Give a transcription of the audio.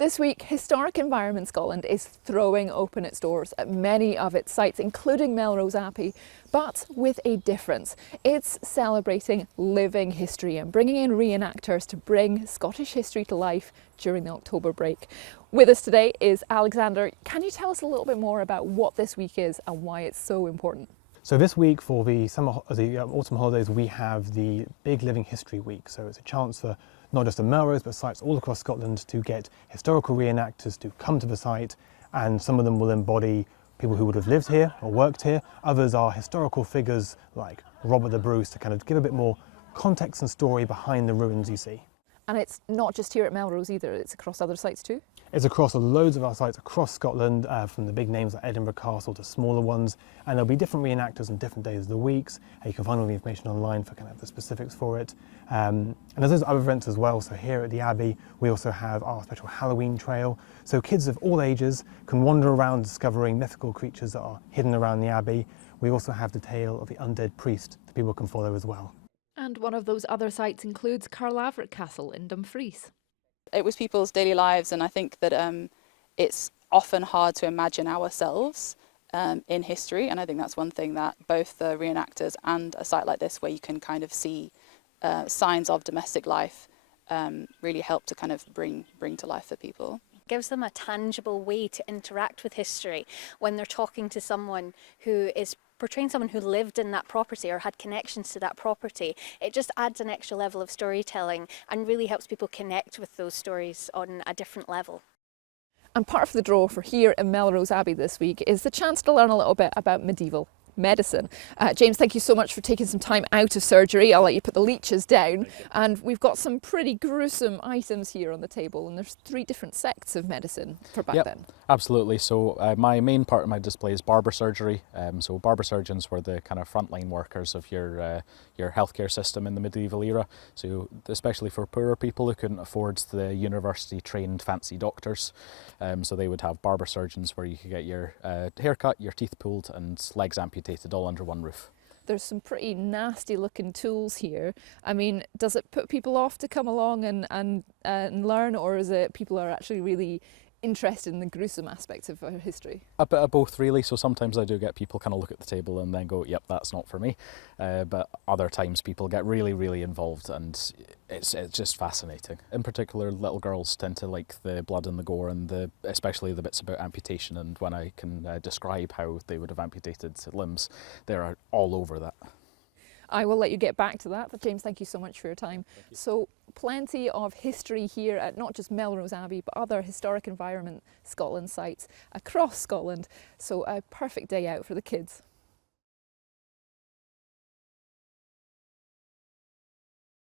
This week, Historic Environment Scotland is throwing open its doors at many of its sites, including Melrose Abbey, but with a difference. It's celebrating living history and bringing in reenactors to bring Scottish history to life during the October break. With us today is Alexander. Can you tell us a little bit more about what this week is and why it's so important? So this week for the autumn holidays, we have the Big Living History Week. So it's a chance for not just the Melrose, but sites all across Scotland to get historical reenactors to come to the site, and some of them will embody people who would have lived here or worked here. Others are historical figures like Robert the Bruce to kind of give a bit more context and story behind the ruins you see. And it's not just here at Melrose either, it's across other sites too? It's across loads of our sites across Scotland, from the big names like Edinburgh Castle to smaller ones, and there'll be different reenactors on different days of the weeks. You can find all the information online for kind of the specifics for it. And there's other events as well. So here at the Abbey, we also have our special Halloween trail. So kids of all ages can wander around discovering mythical creatures that are hidden around the Abbey. We also have the tale of the undead priest that people can follow as well. And one of those other sites includes Carlaverock Castle in Dumfries. It was people's daily lives, and I think that it's often hard to imagine ourselves in history, and I think that's one thing that both the reenactors and a site like this, where you can kind of see signs of domestic life, really help to kind of bring to life for people. Gives them a tangible way to interact with history when they're talking to someone who is portraying someone who lived in that property or had connections to that property. It just adds an extra level of storytelling and really helps people connect with those stories on a different level. And part of the draw for here in Melrose Abbey this week is the chance to learn a little bit about medieval medicine. James, thank you so much for taking some time out of surgery. I'll let you put the leeches down. And we've got some pretty gruesome items here on the table, and there's 3 different sects of medicine for back then. Absolutely. So my main part of my display is barber surgery. So barber surgeons were the kind of frontline workers of your healthcare system in the medieval era. So especially for poorer people who couldn't afford the university trained fancy doctors. So they would have barber surgeons where you could get your hair cut, your teeth pulled and legs amputated all under one roof. There's some pretty nasty looking tools here. I mean, does it put people off to come along and learn, or is it people are actually really interested in the gruesome aspects of our history? A bit of both really. So sometimes I do get people kind of look at the table and then go, yep, that's not for me. But other times people get really involved, and it's just fascinating. In particular, little girls tend to like the blood and the gore, and especially the bits about amputation, and when I can describe how they would have amputated limbs, they're all over that. I will let you get back to that, but James, thank you so much for your time. So plenty of history here at not just Melrose Abbey, but other Historic Environment Scotland sites across Scotland. So a perfect day out for the kids.